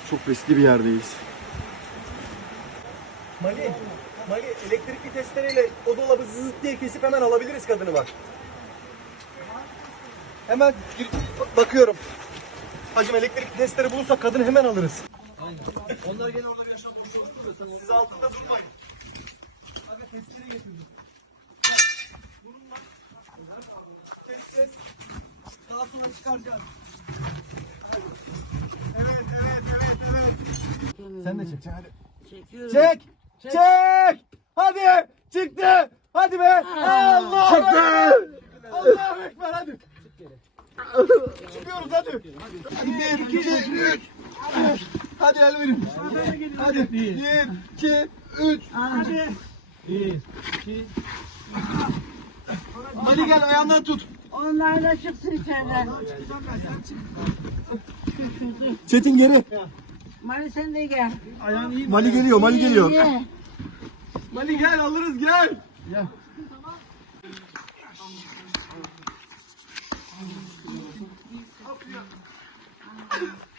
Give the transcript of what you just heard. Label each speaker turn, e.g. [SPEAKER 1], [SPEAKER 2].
[SPEAKER 1] Çok riskli bir yerdeyiz.
[SPEAKER 2] Mali elektrikli testereyle o dolabı zıt diye kesip hemen alabiliriz kadını bak. Hemen bakıyorum. Hacım elektrikli testere bulursak kadını hemen alırız. Aynen. Onlar gene orada bir yaşam buluşurlar. Siz altında durmayın. Hadi testere getirdim. Durun lan. Test. Daha sonra çıkaracağız. Evet. Sen de çek. Hadi.
[SPEAKER 3] Çekiyorum.
[SPEAKER 2] Çek. Hadi. Çıktı. Hadi be. Allah. Çıktı. Allahu Ekber hadi. Çıkıyoruz hadi. Hadi 1, 2, 3. Hadi el verin. Hadi 1, 2, 3. Hadi. 1, 2. Hadi gel ayağından tut.
[SPEAKER 3] Onlarla çıksın içeriden.
[SPEAKER 1] Çetin geri.
[SPEAKER 3] Mali sen de gel.
[SPEAKER 2] Ayağını iyi.
[SPEAKER 1] Mali geliyor, Mali geliyor.
[SPEAKER 3] Ye.
[SPEAKER 2] Mali gel alırız gel. Gel.